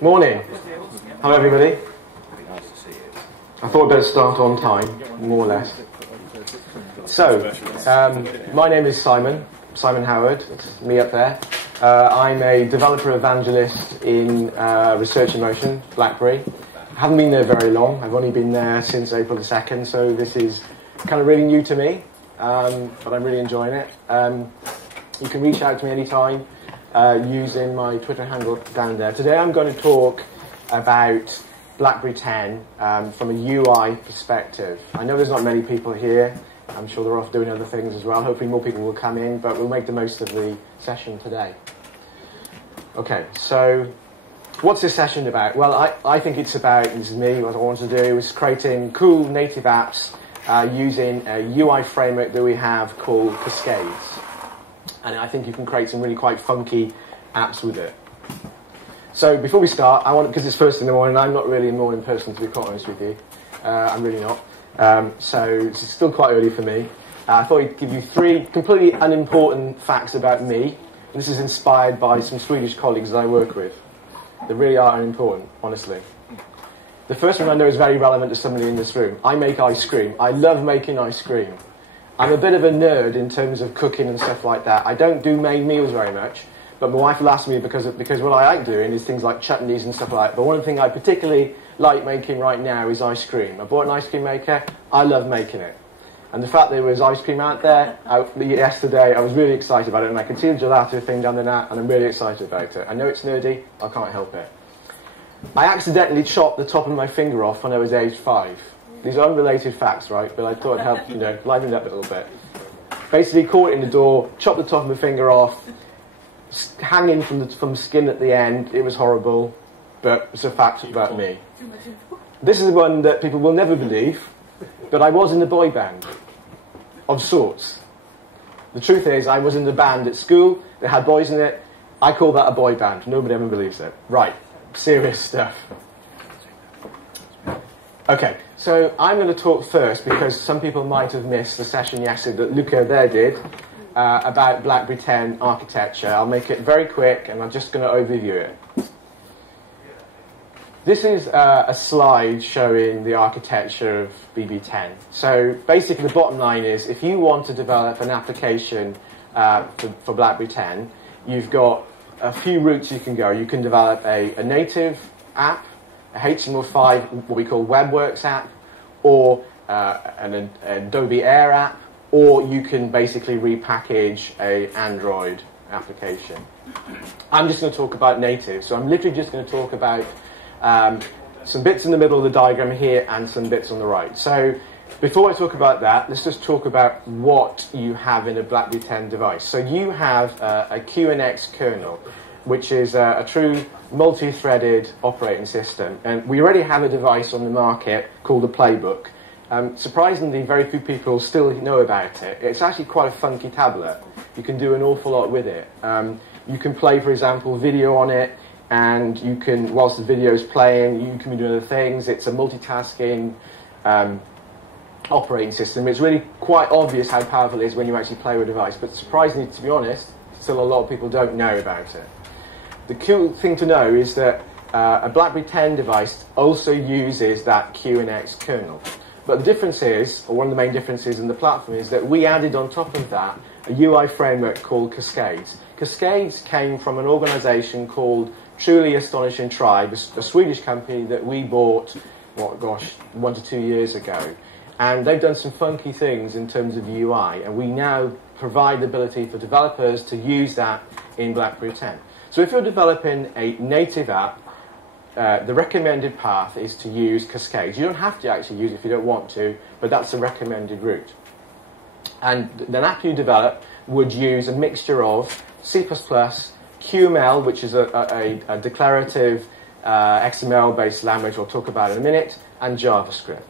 Morning. Hello everybody. I thought I'd better start on time, more or less. So, my name is Simon Howard, it's me up there. I'm a developer evangelist in Research in Motion, Blackberry. I haven't been there very long, I've only been there since April the 2nd, so this is kind of really new to me, but I'm really enjoying it. You can reach out to me anytime using my Twitter handle down there. Today I'm going to talk about BlackBerry 10 from a UI perspective. I know there's not many people here. I'm sure they're off doing other things as well. Hopefully more people will come in, but we'll make the most of the session today. Okay, so what's this session about? Well, I think it's about, this is me, what I want to do is creating cool native apps using a UI framework that we have called Cascades. And I think you can create some really quite funky apps with it. So before we start, because it's first in the morning, I'm not really a morning person, to be quite honest with you. I'm really not. So it's still quite early for me. I thought I'd give you 3 completely unimportant facts about me. This is inspired by some Swedish colleagues that I work with. They really are unimportant, honestly. The first one I know is very relevant to somebody in this room. I make ice cream. I love making ice cream. I'm a bit of a nerd in terms of cooking and stuff like that. I don't do main meals very much, but my wife will ask me because what I like doing is things like chutneys and stuff like that. But one thing I particularly like making right now is ice cream. I bought an ice cream maker. I love making it. And the fact there was ice cream out there yesterday, I was really excited about it. And I can see the gelato thing down there now, and I'm really excited about it. I know it's nerdy. I can't help it. I accidentally chopped the top of my finger off when I was age 5. These are unrelated facts, right? But I thought I'd help, liven it up a little bit. Basically, caught it in the door, chopped the top of my finger off, hanging from the skin at the end. It was horrible, but it's a fact about me. This is one that people will never believe, but I was in a boy band, of sorts. The truth is, I was in the band at school. They had boys in it. I call that a boy band. Nobody ever believes it. Right, serious stuff. Okay, so I'm going to talk first because some people might have missed the session yesterday that Luca there did about BlackBerry 10 architecture. I'll make it very quick and I'm just going to overview it. This is a slide showing the architecture of BB10. So basically the bottom line is if you want to develop an application for BlackBerry 10, you've got a few routes you can go. You can develop a native app, a HTML5, what we call WebWorks app, or an Adobe Air app, or you can basically repackage a Android application. I'm just going to talk about native, so I'm literally just going to talk about some bits in the middle of the diagram here and some bits on the right. So before I talk about that, let's just talk about what you have in a BlackBerry 10 device. So you have a QNX kernel, which is a true multi-threaded operating system. And we already have a device on the market called the Playbook. Surprisingly, very few people still know about it. It's actually quite a funky tablet. You can do an awful lot with it. You can play, for example, video on it, and you can, whilst the video is playing, you can be doing other things. It's a multitasking operating system. It's really quite obvious how powerful it is when you actually play with a device. But surprisingly, to be honest, still a lot of people don't know about it. The cool thing to know is that a BlackBerry 10 device also uses that QNX kernel. But the difference is, or one of the main differences in the platform is that we added on top of that a UI framework called Cascades. Cascades came from an organization called Truly Astonishing Tribe, a Swedish company that we bought, 1 to 2 years ago. And they've done some funky things in terms of UI, and we now provide the ability for developers to use that in BlackBerry 10. So if you're developing a native app, the recommended path is to use Cascades. You don't have to actually use it if you don't want to, but that's the recommended route. And the app you develop would use a mixture of C++, QML, which is a declarative XML-based language we'll talk about in a minute, and JavaScript.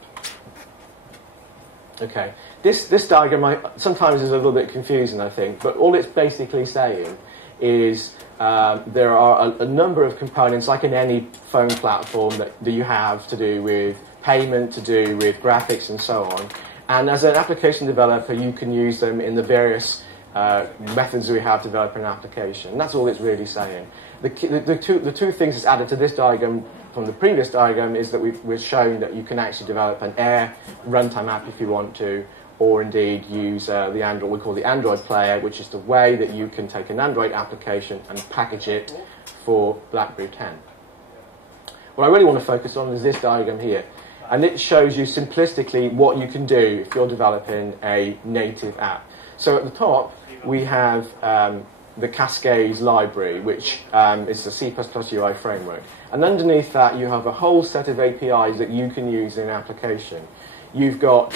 Okay, this diagram sometimes is a little bit confusing, I think, but all it's basically saying is there are a number of components, like in any phone platform, that you have to do with payment, to do with graphics and so on. And as an application developer, you can use them in the various methods we have to develop an application. And that's all it's really saying. The two things that's added to this diagram from the previous diagram is that we've shown that you can actually develop an Air runtime app if you want to, or indeed use the Android, we call the Android player, which is the way that you can take an Android application and package it for BlackBerry 10. What I really want to focus on is this diagram here. And it shows you simplistically what you can do if you're developing a native app. So at the top, we have the Cascades library, which is the C++ UI framework. And underneath that, you have a whole set of APIs that you can use in an application. You've got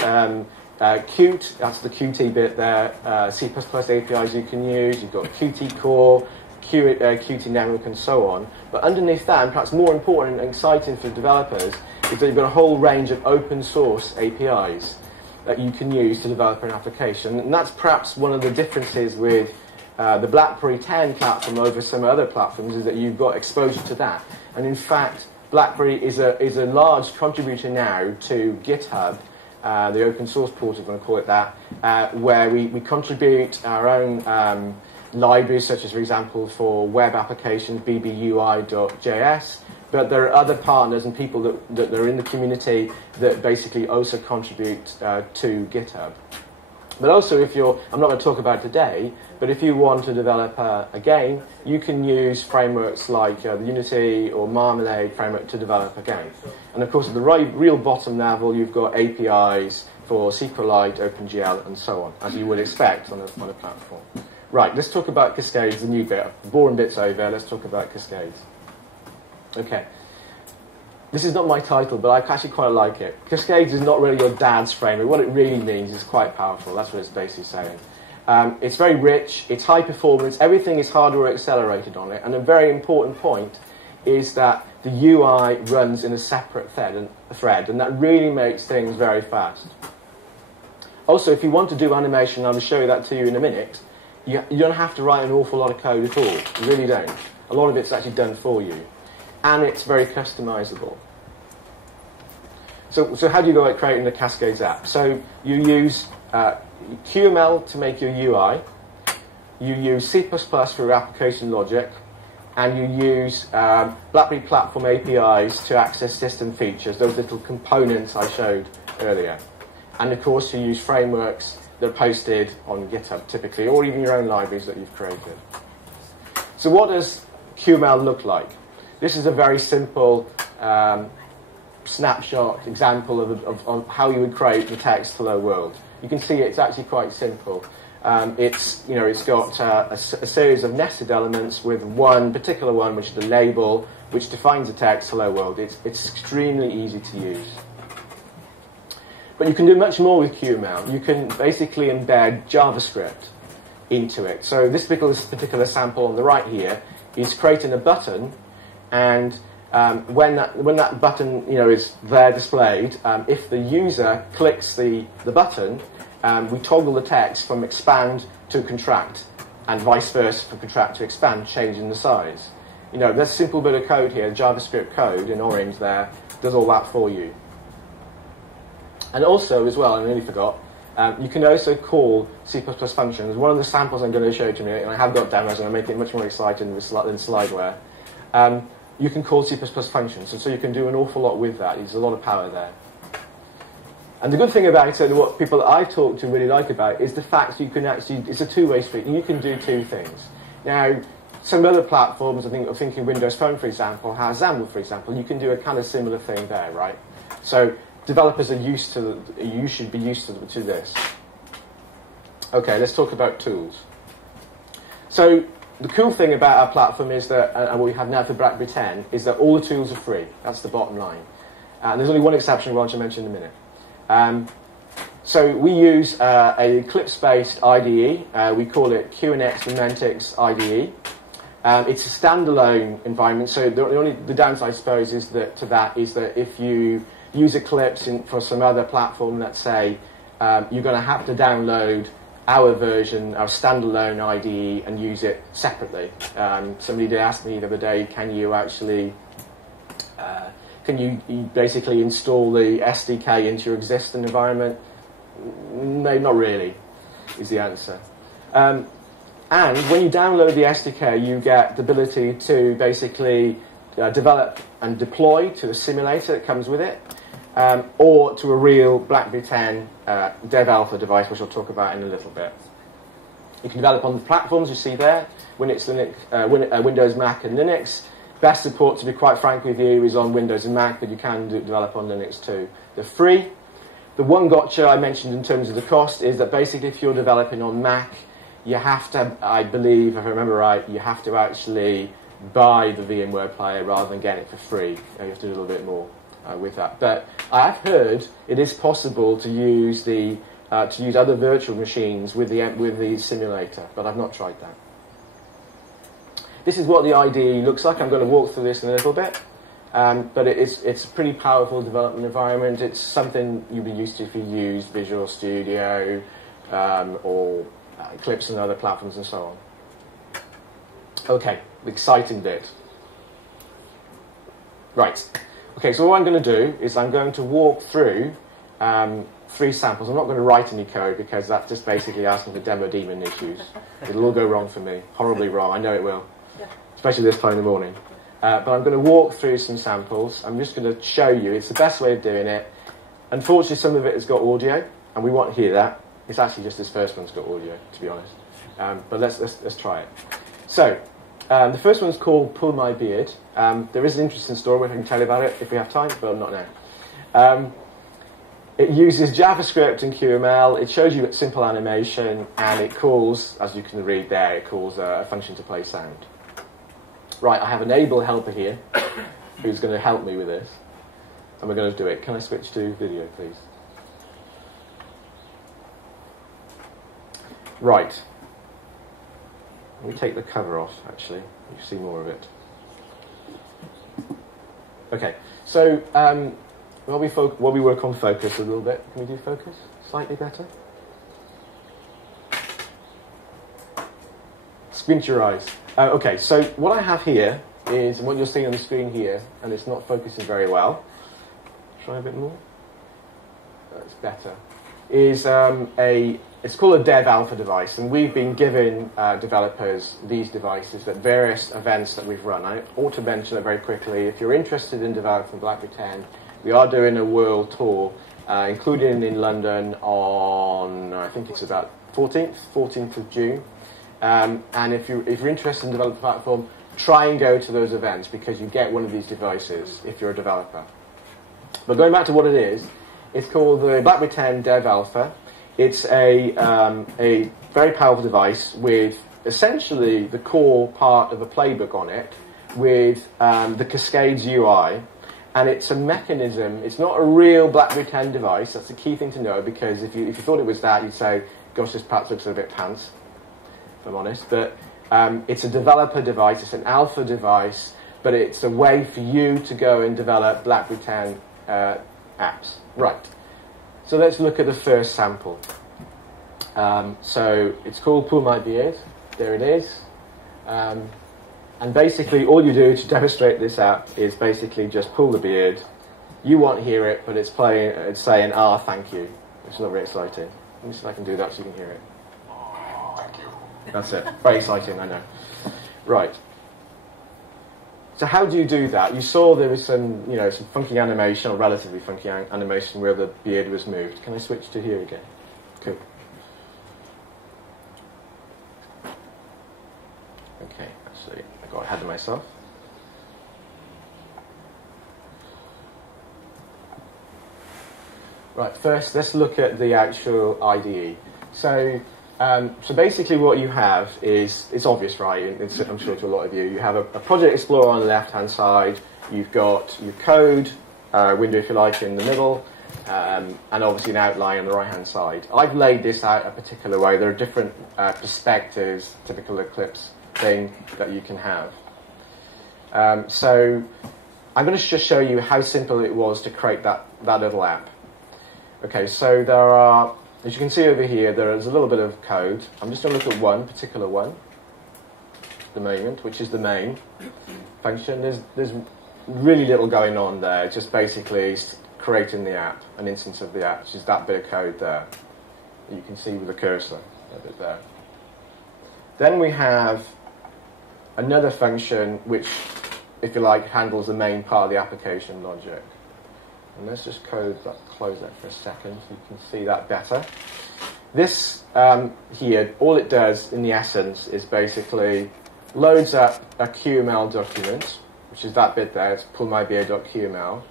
Qt, that's the Qt bit there, C++ APIs you can use. You've got Qt Core, Qt Network, and so on. But underneath that, and perhaps more important and exciting for developers, is that you've got a whole range of open source APIs that you can use to develop an application. And that's perhaps one of the differences with the BlackBerry 10 platform over some other platforms, is that you've got exposure to that. And in fact, BlackBerry is a large contributor now to GitHub, the open source portal, if you want to call it that, where we contribute our own libraries, such as, for example, for web applications, bbui.js. But there are other partners and people that are in the community that basically also contribute to GitHub. But also, I'm not going to talk about it today, but if you want to develop a game, you can use frameworks like the Unity or Marmalade framework to develop a game. And of course, at the real bottom level, you've got APIs for SQLite, OpenGL, and so on, as you would expect on a platform. Right, let's talk about Cascades, the new bit. The boring bit's over, let's talk about Cascades. Okay. This is not my title, but I actually quite like it. Cascades is not really your dad's framework. What it really means is quite powerful. That's what it's basically saying. It's very rich. It's high performance. Everything is hardware accelerated on it. And a very important point is that the UI runs in a separate thread, and that really makes things very fast. Also, if you want to do animation, I will show you that to you in a minute, you don't have to write an awful lot of code at all. You really don't. A lot of it's actually done for you. And it's very customizable. So how do you go about creating the Cascades app? So you use QML to make your UI, you use C++ for your application logic, and you use BlackBerry Platform APIs to access system features, those little components I showed earlier. And of course you use frameworks that are posted on GitHub typically, or even your own libraries that you've created. So what does QML look like? This is a very simple snapshot example of how you would create the text hello world. You can see it's actually quite simple. It's got a series of nested elements with one particular one, which is the label, which defines the text hello world. It's extremely easy to use. But you can do much more with QML. You can basically embed JavaScript into it. So this particular sample on the right here is creating a button, and when that button is there displayed, if the user clicks the button, we toggle the text from expand to contract, and vice versa for contract to expand, changing the size. That simple bit of code here, JavaScript code in orange there, does all that for you. And also, as well, I nearly forgot, you can also call C++ functions. One of the samples I'm going to show you in a minute, and I have got demos, and I'm making it much more exciting than slideware. You can call C++ functions, and so you can do an awful lot with that. There's a lot of power there. And the good thing about it, and what people that I've talked to really like about it, is the fact you can actually, it's a two-way street, and you can do two things. Now, some other platforms, I'm thinking Windows Phone, for example, has XAML, for example. You can do a kind of similar thing there, right? So developers are used to, you should be used to this. Okay, let's talk about tools. So the cool thing about our platform is that, and what we have now for BlackBerry 10, is that all the tools are free. That's the bottom line. And there's only one exception, which I'll mention in a minute. So we use a Eclipse-based IDE. We call it QNX Momentix IDE. It's a standalone environment. So the downside, I suppose, is that if you use Eclipse for some other platform, let's say, you're going to have to download our version, our standalone IDE, and use it separately. Somebody did ask me the other day, can you actually, can you basically install the SDK into your existing environment? No, not really, is the answer. And when you download the SDK, you get the ability to basically develop and deploy to a simulator that comes with it, or to a real BlackBerry 10 Dev Alpha device, which I'll talk about in a little bit. You can develop on the platforms you see there, Windows, Mac, and Linux. Best support, to be quite frank with you, is on Windows and Mac, but you can develop on Linux too. They're free. The one gotcha I mentioned in terms of the cost is that basically if you're developing on Mac, you have to, I believe, if I remember right, you have to actually buy the VMware player rather than get it for free. You have to do a little bit more with that. But I've heard it is possible to use other virtual machines with the simulator, but I've not tried that. This is what the IDE looks like. I'm going to walk through this in a little bit, but it's a pretty powerful development environment. It's something you'd be used to if you use Visual Studio or Eclipse and other platforms and so on. Okay, the exciting bit. Right. Okay, so what I'm going to do is I'm going to walk through 3 samples. I'm not going to write any code because that's just basically asking for demo daemon issues. It'll all go wrong for me. Horribly wrong. I know it will. Especially this time in the morning. But I'm going to walk through some samples. I'm just going to show you. It's the best way of doing it. Unfortunately, some of it has got audio, and we won't hear that. It's actually just this first one's got audio, to be honest. But let's try it. So, the first one's called Pull My Beard. There is an interesting story, which I can tell you about it if we have time, but not now. It uses JavaScript and QML. It shows you a simple animation, and it calls, as you can read there, it calls a function to play sound. Right, I have an able helper here who's going to help me with this, and we're going to do it. Can I switch to video, please? Right. Let me take the cover off, actually. You see more of it. Okay, so while we work on focus a little bit, can we do focus slightly better? Squint your eyes. Okay, so what I have here is what you're seeing on the screen here, and it's not focusing very well. Try a bit more. That's better. It's called a Dev Alpha device, and we've been giving developers these devices at various events that we've run. I ought to mention it very quickly. If you're interested in developing BlackBerry 10, we are doing a world tour, including in London on, I think it's about 14th of June. And if you're interested in developing a platform, try and go to those events because you get one of these devices if you're a developer. But going back to what it is, it's called the BlackBerry 10 Dev Alpha. It's a very powerful device with essentially the core part of a playbook on it with the Cascades UI. And it's a mechanism. It's not a real BlackBerry 10 device. That's the key thing to know because if you thought it was that, you'd say, gosh, this perhaps looks a bit pants, if I'm honest. But it's a developer device. It's an alpha device. But it's a way for you to go and develop BlackBerry 10 apps. Right. So let's look at the first sample. So it's called Pull My Beard. There it is. And basically all you do to demonstrate this app is basically just pull the beard. You won't hear it, but it's saying, thank you. It's not very exciting. Let me see if I can do that so you can hear it. Thank you. That's it. Very exciting, I know. Right. So how do you do that? You saw there was some funky animation, or relatively funky animation, where the beard was moved. Can I switch to here again? Cool. Okay, actually, I got ahead of myself. Right, first, let's look at the actual IDE. So basically what you have is, it's obvious, right? I'm sure to a lot of you. You have a Project Explorer on the left-hand side. You've got your code window, if you like, in the middle, and obviously an outline on the right-hand side. I've laid this out a particular way. There are different perspectives, typical Eclipse thing that you can have. So I'm going to just show you how simple it was to create that little app. Okay, so there are, as you can see over here, there is a little bit of code. I'm just going to look at one particular one at the moment, which is the main function. There's really little going on there. It's just basically creating the app, an instance of the app, which is that bit of code there. You can see with the cursor, a bit there. Then we have another function which, if you like, handles the main part of the application logic. And let's just close that for a second so you can see that better. This here, all it does in the essence is basically loads up a QML document, which is that bit there. It's pullmybeer.qml.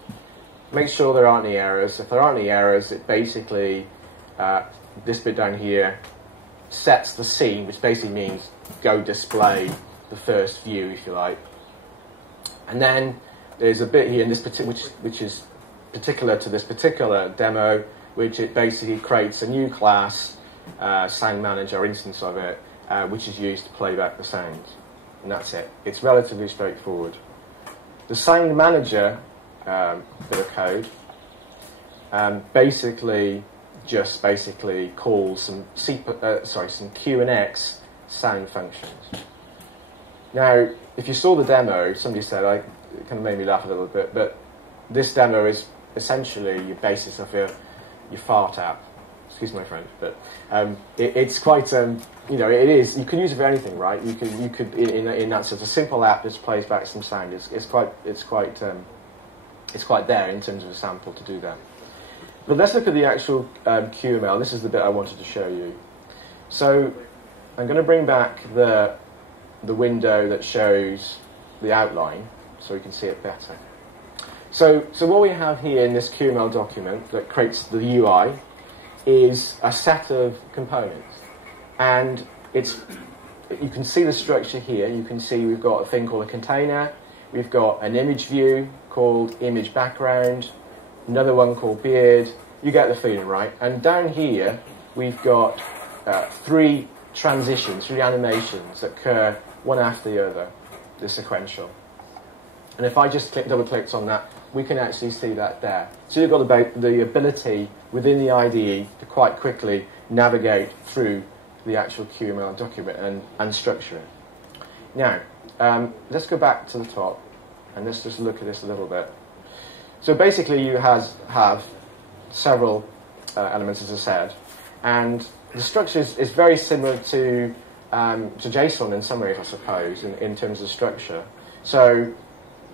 Make sure there aren't any errors. If there aren't any errors, it basically, this bit down here, sets the scene, which basically means go display the first view, if you like. And then there's a bit here in this which is particular to this particular demo, which it basically creates a new class, sound manager instance of it, which is used to play back the sounds. And that's it. It's relatively straightforward. The sound manager bit of code basically calls some some QNX sound functions. Now, if you saw the demo, somebody said, it kind of made me laugh a little bit, but this demo is essentially your basis of your fart app. Excuse my French, but it's quite it is. You can use it for anything, right? You could in that sort of simple app that plays back some sound. It's quite there in terms of a sample to do that. But let's look at the actual QML. This is the bit I wanted to show you. So I'm going to bring back the window that shows the outline so we can see it better. So what we have here in this QML document that creates the UI is a set of components. And you can see the structure here. You can see we've got a thing called a container. We've got an image view called image background, another one called beard. You get the feeling, right? And down here, we've got three transitions, three animations that occur one after the other. They're sequential. And if I just double-clicked on that, we can actually see that there. So you've got the ability within the IDE to quite quickly navigate through the actual QML document and structure it. Now, let's go back to the top and let's just look at this a little bit. So basically you have several elements, as I said, and the structure is very similar to JSON in some ways, I suppose, in terms of structure. So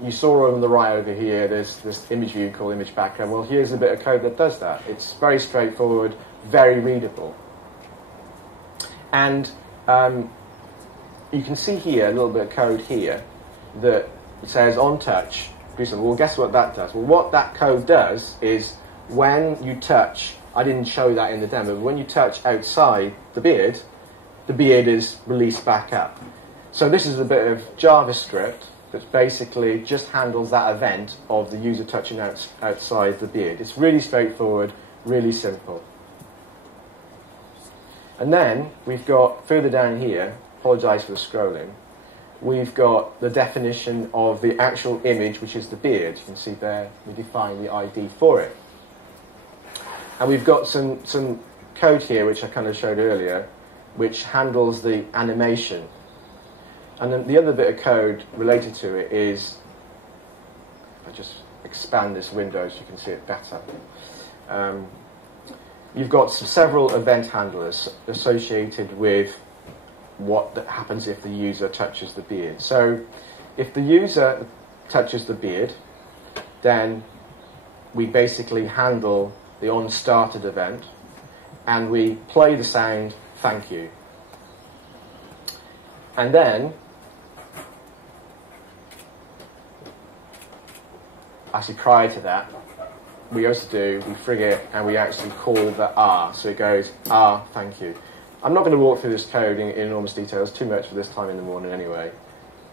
you saw on the right over here, there's this image view called image background. Well, here's a bit of code that does that. It's very straightforward, very readable. And you can see here, a little bit of code here, that says on touch. Well, guess what that does? Well, what that code does is when you touch, I didn't show that in the demo, but when you touch outside the beard is released back up. So this is a bit of JavaScript that basically just handles that event of the user touching outside the beard. It's really straightforward, really simple. And then we've got, further down here, apologise for the scrolling, we've got the definition of the actual image, which is the beard. You can see there, we define the ID for it. And we've got some code here, which I kind of showed earlier, which handles the animation. And then the other bit of code related to it is, if I just expand this window so you can see it better, you've got several event handlers associated with what happens if the user touches the beard. So if the user touches the beard, then we basically handle the on-started event and we play the sound thank you. And then, actually prior to that, we frig it and we actually call the R. So it goes, thank you. I'm not going to walk through this code in enormous detail. It's too much for this time in the morning anyway.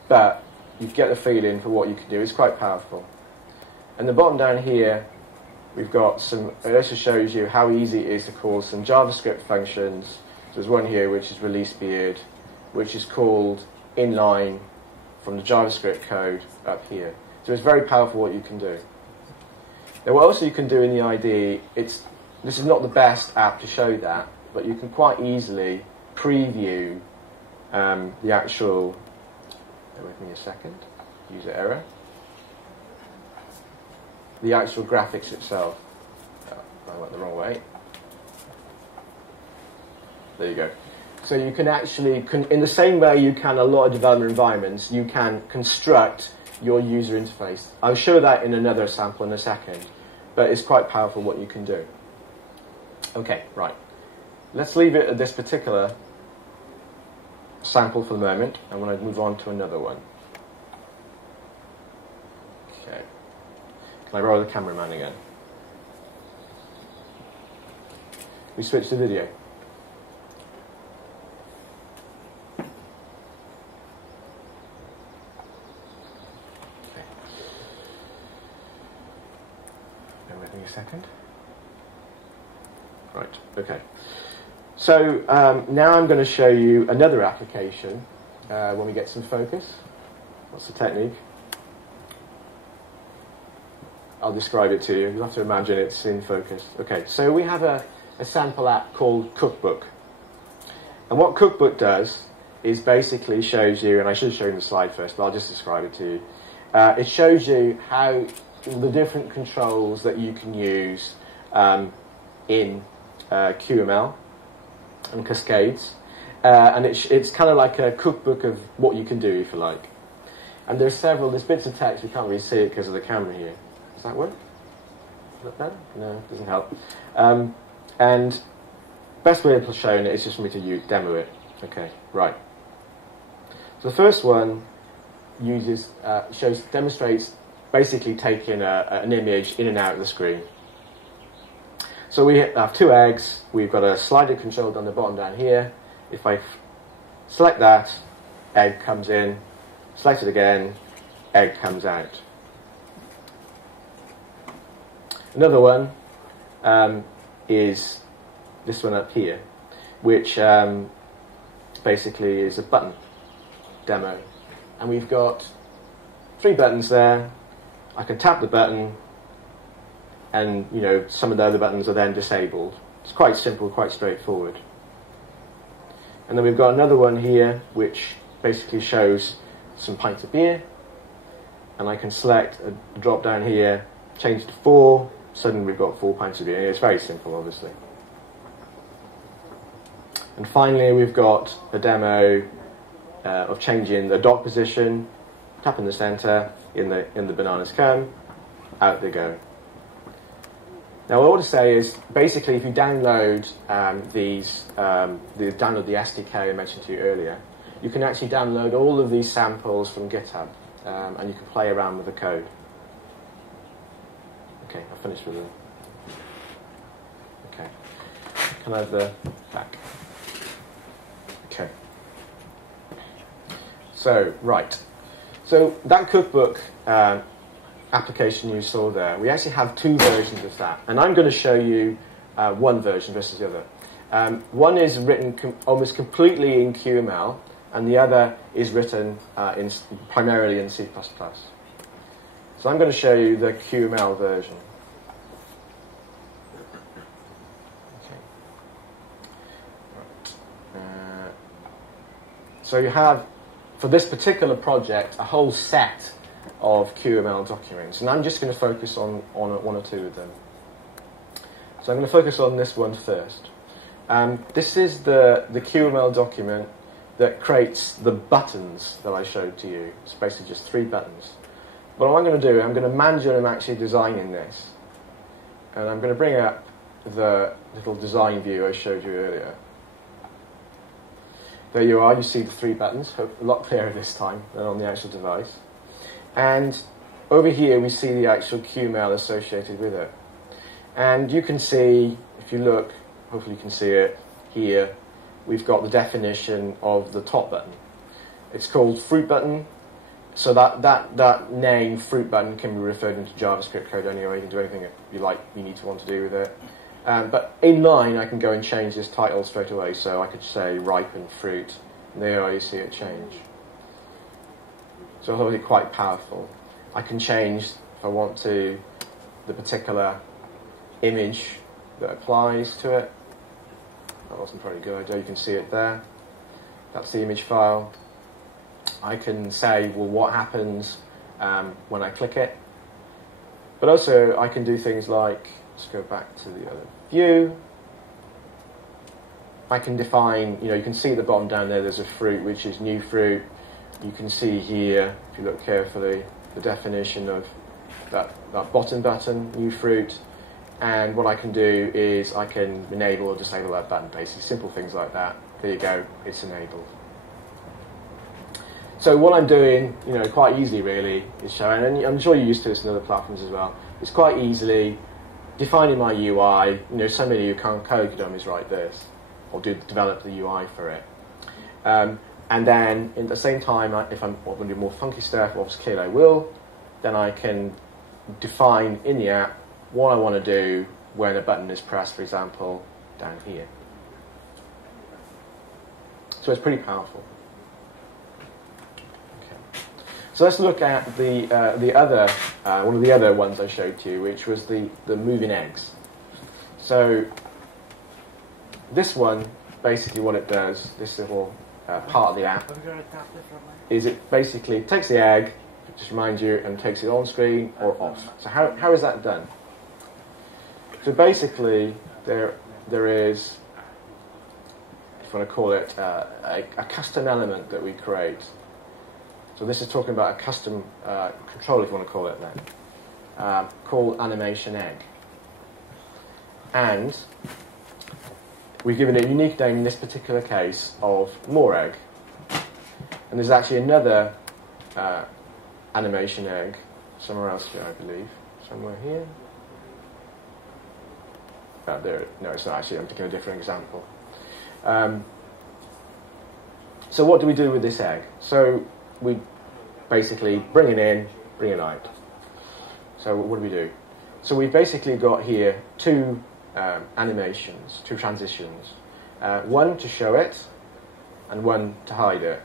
But you get the feeling for what you can do. It's quite powerful. And the bottom down here, we've got some, it also shows you how easy it is to call some JavaScript functions. So there's one here which is release beard, which is called inline from the JavaScript code up here. So it's very powerful what you can do. Now what else you can do in the IDE, this is not the best app to show that, but you can quite easily preview the actual, bear with me a second, user error, the actual graphics itself. I went the wrong way. There you go. So you can actually, in the same way you can a lot of development environments, you can construct your user interface. I'll show that in another sample in a second, but it's quite powerful what you can do. Okay, right. Let's leave it at this particular sample for the moment. I want to move on to another one. Okay. Can I borrow the cameraman again? We switch to video. Okay. Bear with me a second. Right, okay. So now I'm going to show you another application when we get some focus. What's the technique? I'll describe it to you. You'll have to imagine it's in focus. Okay, so we have a sample app called Cookbook. And what Cookbook does is basically shows you, and I should show you the slide first, but I'll just describe it to you. It shows you how the different controls that you can use in QML and cascades. And it's kind of like a cookbook of what you can do, if you like. And there's bits of text, we can't really see it because of the camera here. Does that work? Look better? No, it doesn't help. And best way of showing it is just for me to demo it. Okay, right. So the first one demonstrates basically taking an image in and out of the screen. So we have two eggs. We've got a slider control down the bottom down here. If I select that, egg comes in. Select it again, egg comes out. Another one is this one up here, which basically is a button demo. And we've got 3 buttons there. I can tap the button, and some of the other buttons are then disabled. It's quite simple, quite straightforward. And then we've got another one here, which basically shows some pints of beer. And I can select a drop down here, change to 4. Suddenly we've got 4 pints of beer. It's very simple, obviously. And finally, we've got a demo of changing the dock position, tap in the center, in the bananas come, out they go. Now, what I want to say is, basically, if you download the SDK I mentioned to you earlier, you can actually download all of these samples from GitHub, and you can play around with the code. Okay, I'll finish with them. Okay, can I have the back? Okay. So, right. So that cookbook application you saw there, we actually have 2 versions of that. And I'm going to show you one version versus the other. One is written almost completely in QML, and the other is written primarily in C++. So I'm going to show you the QML version. Okay. Right. So you have, for this particular project, a whole set of QML documents, and I'm just going to focus on 1 or 2 of them. So I'm going to focus on this one first. This is the QML document that creates the buttons that I showed to you. It's basically just 3 buttons. What I'm going to do, I'm going to imagine I'm actually designing this, and I'm going to bring up the little design view I showed you earlier. There you are, you see the 3 buttons, a lot clearer this time than on the actual device. And over here we see the actual QML associated with it. And you can see, if you look, hopefully you can see it here, we've got the definition of the top button. It's called fruit button. So that name, fruit button, can be referred into JavaScript code anyway. You can do anything you need to want to do with it. But in line, I can go and change this title straight away. So I could say ripen fruit. And there you see it change. So it's obviously quite powerful. I can change, if I want to, the particular image that applies to it. That wasn't very good. You can see it there. That's the image file. I can say, well, what happens when I click it. But also, I can do things like, let's go back to the other view. I can define, you can see at the bottom down there, there's a fruit, which is new fruit. You can see here, if you look carefully, the definition of that bottom button, new fruit. And what I can do is I can enable or disable that button, basically simple things like that. There you go, it's enabled. So what I'm doing, quite easily really, is showing, and I'm sure you're used to this in other platforms as well, it's quite easily defining my UI. Somebody who can't code could always write this, or develop the UI for it. And then, at the same time, if I'm going to do more funky stuff, obviously clearly I will, then I can define in the app what I want to do when a button is pressed, for example, down here. So it's pretty powerful. Okay. So let's look at the other one of the other ones I showed to you, which was the moving eggs. So this one, basically what it does, this little part of the app, is it basically takes the egg, just remind you, and takes it on screen or off. So how is that done? So basically, there is, if you want to call it, a custom element that we create. So this is talking about a custom control, if you want to call it then, called animation egg. And we've given it a unique name in this particular case of more egg. And there's actually another animation egg somewhere else here, I believe. Somewhere here. No, it's not actually. I'm taking a different example. So what do we do with this egg? So we basically bring it in, bring it out. So what do we do? So we've basically got here two animations, two transitions. One to show it, and one to hide it.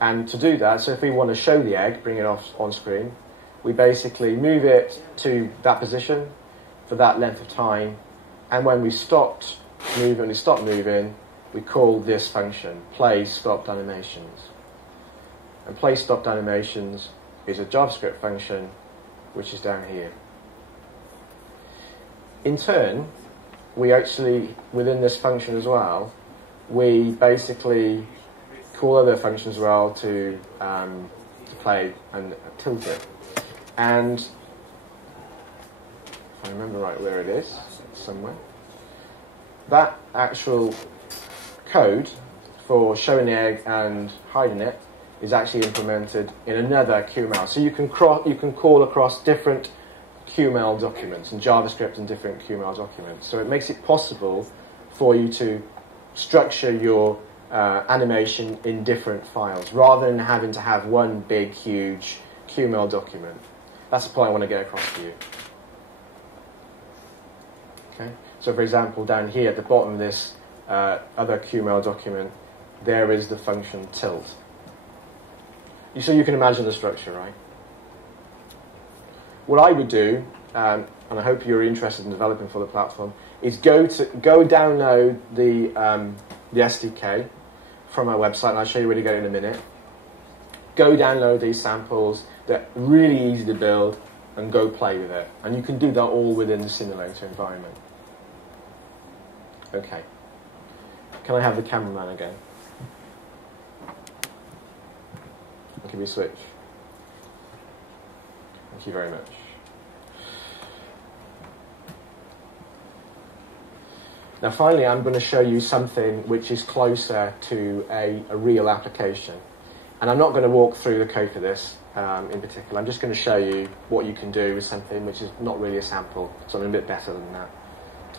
And to do that, so if we want to show the egg, bring it off on screen, we basically move it to that position for that length of time. And when we stop moving, we call this function play stopped animations. And play stopped animations is a JavaScript function which is down here. In turn, we actually, within this function as well, we basically call other functions as well to play and tilt it. And if I remember right where it is, somewhere, that actual code for showing the egg and hiding it is actually implemented in another QML. So you can call across different QML documents and JavaScript and different QML documents. So it makes it possible for you to structure your animation in different files rather than having to have one big, huge QML document. That's the point I want to get across to you. Okay. So for example, down here at the bottom of this other QML document, there is the function tilt. So you can imagine the structure, right? What I would do, and I hope you're interested in developing for the platform, is go download the SDK from our website, and I'll show you where to get it in a minute. Go download these samples. They're really easy to build, and go play with it. And you can do that all within the simulator environment. Okay. Can I have the cameraman again? I'll give you a switch. Thank you very much. Now finally, I'm going to show you something which is closer to a real application. And I'm not going to walk through the code for this in particular. I'm just going to show you what you can do with something which is not really a sample, something a bit better than that.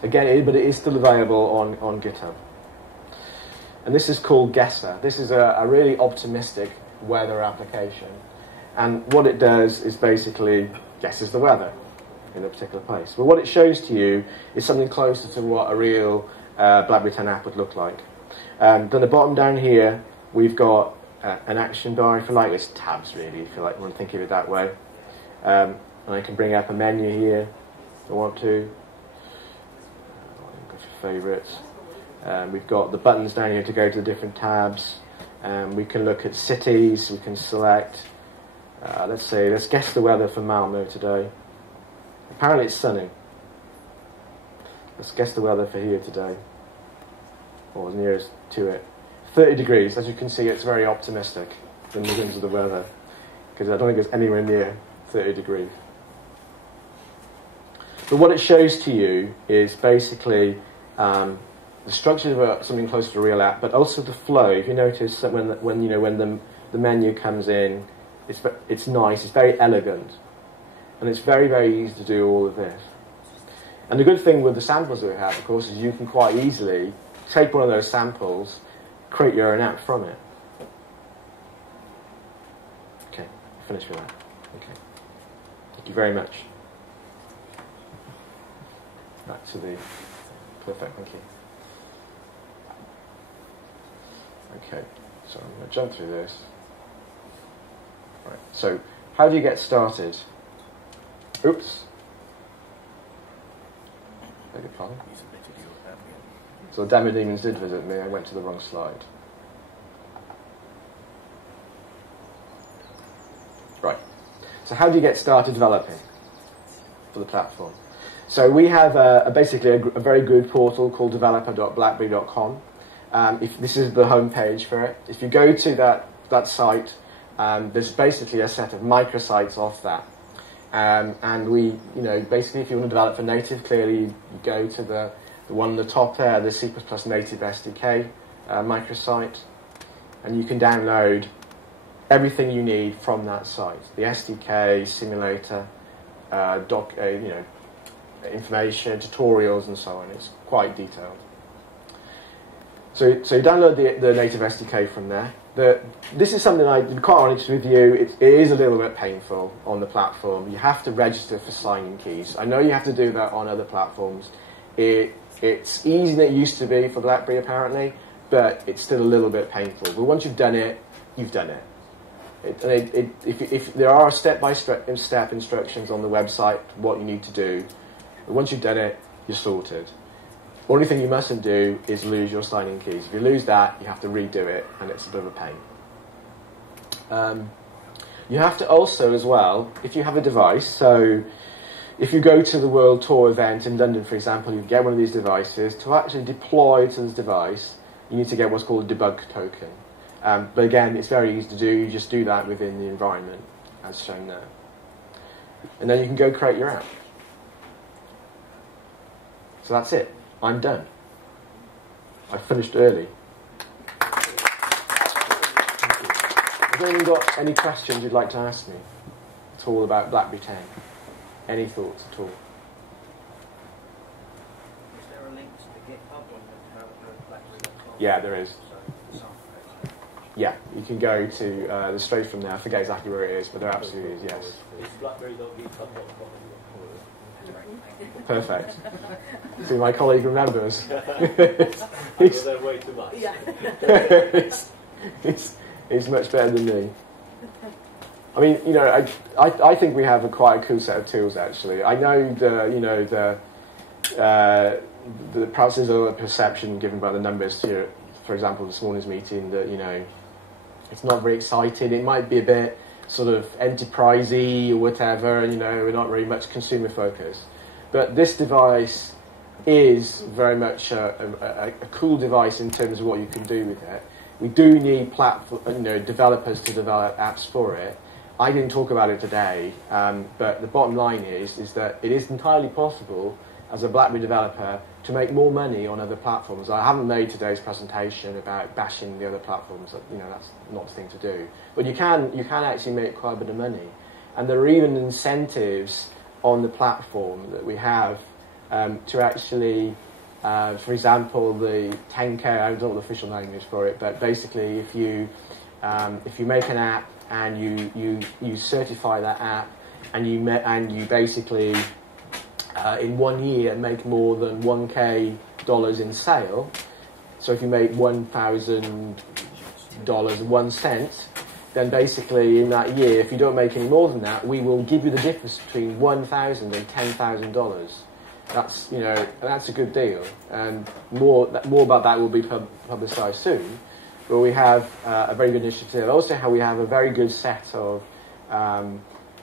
Again, but it is still available on GitHub. And this is called Guesser. This is a really optimistic weather application. And what it does is basically guesses the weather in a particular place. But what it shows to you is something closer to what a real Blackberry 10 app would look like. Then the bottom down here, we've got an action bar, if you like. It's tabs, really, if you like, want to think of it that way. And I can bring up a menu here if I want to. Go for favourites. We've got the buttons down here to go to the different tabs. We can look at cities. We can select. Let's guess the weather for Malmö today. Apparently it's sunny. Let's guess the weather for here today. or as near as to it. 30 degrees, as you can see, it's very optimistic in terms of the weather, because I don't think it's anywhere near 30 degrees. But what it shows to you is basically the structure of something close to a real app, but also the flow. If you notice that when the menu comes in, it's nice, it's very elegant, and it's very, very easy to do all of this. And the good thing with the samples that we have, of course, is you can quite easily take one of those samples, create your own app from it. Okay, finish with that. Okay, thank you very much. Back to the perfect. Thank you. Okay, so I'm going to jump through this. Right. So, how do you get started? Oops. Beg your pardon. So the demo demons did visit me. I went to the wrong slide. Right. So how do you get started developing for the platform? So we have basically a very good portal called developer.blackberry.com. If this is the home page for it. If you go to that site, there's basically a set of microsites off that. And we, basically if you want to develop for native, clearly you go to the one on the top there, the C++ native SDK microsite, and you can download everything you need from that site. The SDK, simulator, information, tutorials, and so on. It's quite detailed. So you download the native SDK from there. This is something to be quite honest with you, it is a little bit painful on the platform. You have to register for signing keys. I know you have to do that on other platforms. It's easier than it used to be for BlackBerry apparently, but it's still a little bit painful. But once you've done it, you've done it. If there are step-by-step instructions on the website what you need to do, but once you've done it, you're sorted. The only thing you mustn't do is lose your signing keys. If you lose that, you have to redo it, and it's a bit of a pain. You have to also, as well, if you have a device, so if you go to the World Tour event in London, for example, you get one of these devices. To actually deploy to this device, you need to get what's called a debug token. But again, it's very easy to do. You just do that within the environment, as shown there. And then you can go create your app. So that's it. I'm done. I finished early. Has anyone got any questions you'd like to ask me at all about BlackBerry 10? Any thoughts at all? Is there a link to the GitHub on BlackBerry.com? Yeah, there is. Yeah, you can go to the straight from there. I forget exactly where it is, but there absolutely is, yes. It's blackberry.github.com. Perfect. See, my colleague remembers. He's way too much. Yeah. he's much better than me. I mean, I think we have quite a cool set of tools. Actually, I know perhaps there's a perception given by the numbers here. For example, this morning's meeting that it's not very exciting. It might be a bit sort of enterprisey or whatever, and we're not really much consumer focused. But this device is very much a cool device in terms of what you can do with it. We do need developers to develop apps for it. I didn't talk about it today, but the bottom line is that it is entirely possible as a BlackBerry developer to make more money on other platforms. I haven't made today's presentation about bashing the other platforms. That's not the thing to do. But you can actually make quite a bit of money, and there are even incentives on the platform that we have to actually, for example, the 10K. I don't know what the official name is for it, but basically, if you make an app and you certify that app, and you basically in 1 year make more than $1K in sale. So if you make $1,000.01, then basically in that year, if you don't make any more than that, we will give you the difference between $1,000 and $10,000. That's that's a good deal, and more about that will be publicised soon. But we have a very good initiative. Also, we have a very good set of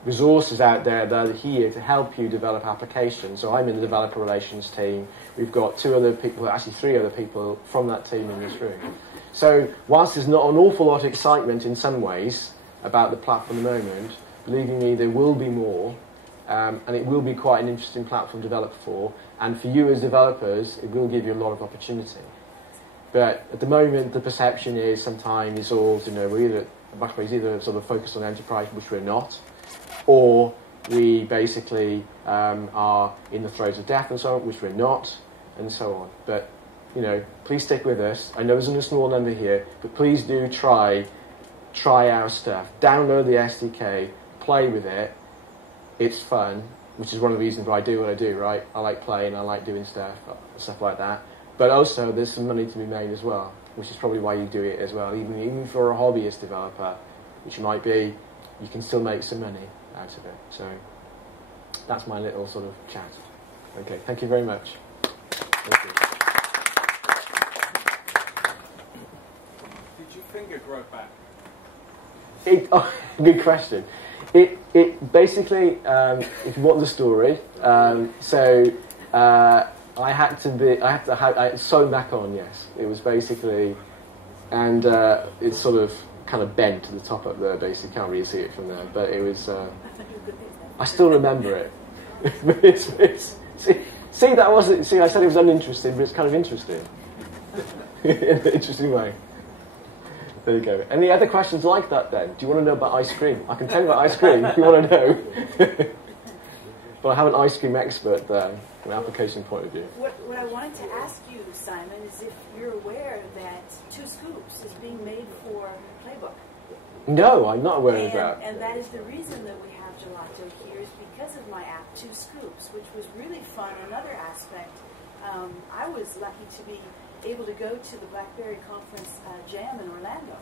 resources out there that are here to help you develop applications. So I'm in the developer relations team. We've got 2 other people, actually 3 other people from that team in this room. So whilst there's not an awful lot of excitement in some ways about the platform at the moment, believe me, there will be more, and it will be quite an interesting platform to develop for. And for you as developers, it will give you a lot of opportunity. But at the moment, the perception is sometimes it's all, Blackberry's either sort of focused on enterprise, which we're not, or we basically are in the throes of death and so on, which we're not, and so on. But, please stick with us. I know there's only a small number here, but please do try our stuff. Download the SDK, play with it. It's fun, which is one of the reasons why I do what I do, right? I like playing, I like doing stuff like that. But also, there's some money to be made as well, which is probably why you do it as well. Even for a hobbyist developer, which you might be, you can still make some money out of it. So that's my little sort of chat. Okay, thank you very much. Thank you. Did your finger grow back? Good question. It basically, if you want the story, I had it sewn back on, yes. It was basically, and it's sort of kind of bent to the top up there, basically. Can't really see it from there, but it was, I still remember it. I said it was uninteresting, but it's kind of interesting. In an interesting way. There you go. Any other questions like that then? Do you want to know about ice cream? I can tell you about ice cream if you want to know. But I have an ice cream expert there from an application point of view. What I wanted to ask you, Simon, is if you're aware that 2 Scoops is being made for Playbook. No, I'm not aware of that. And that is the reason that we have Gelato here is because of my app, 2 Scoops, which was really fun. Another aspect, I was lucky to be able to go to the Blackberry conference jam in Orlando,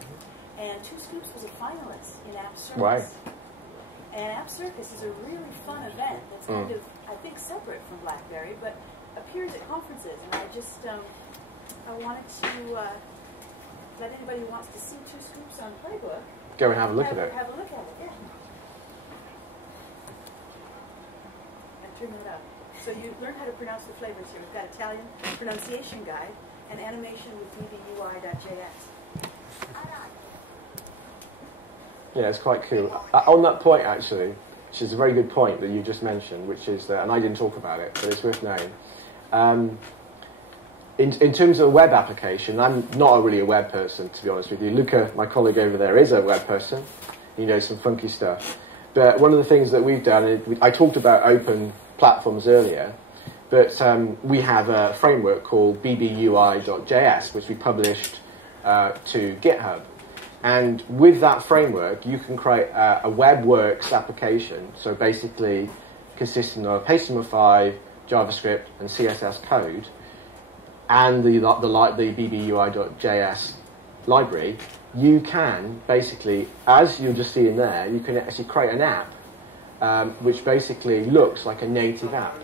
and 2 Scoops was a finalist in App Circus. Right. And App Circus is a really fun event that's kind of, I think, separate from Blackberry, but appears at conferences. And I just, I wanted to let anybody who wants to see 2 Scoops on Playbook go and have a look at it. Have a look at it, yeah. And turn it up. So you learn how to pronounce the flavors here. We've got Italian pronunciation guide and animation with ddui.js. Yeah, it's quite cool. On that point, actually, which is a very good point that you just mentioned, which is that, and I didn't talk about it, but it's worth knowing. In terms of a web application, I'm not really a web person, to be honest with you. Luca, my colleague over there, is a web person. He knows some funky stuff. But one of the things that we've done, I talked about open platforms earlier, but we have a framework called bbui.js, which we published to GitHub. And with that framework, you can create a WebWorks application, so basically consisting of HTML5, JavaScript, and CSS code, and the bbui.js library. You can basically, as you'll just see in there, you can actually create an app which basically looks like a native app.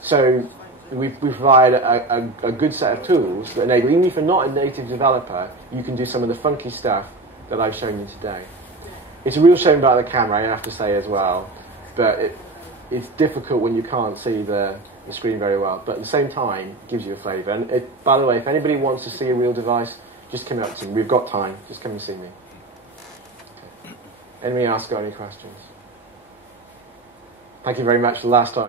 So we provide a good set of tools that enable, even if you're not a native developer, you can do some of the funky stuff that I've shown you today. It's a real shame about the camera, I have to say as well, but it's difficult when you can't see the screen very well, but at the same time, it gives you a flavour. And by the way, if anybody wants to see a real device, just come up to me. We've got time. Just come and see me. Okay. Anybody else got any questions? Thank you very much for the last time.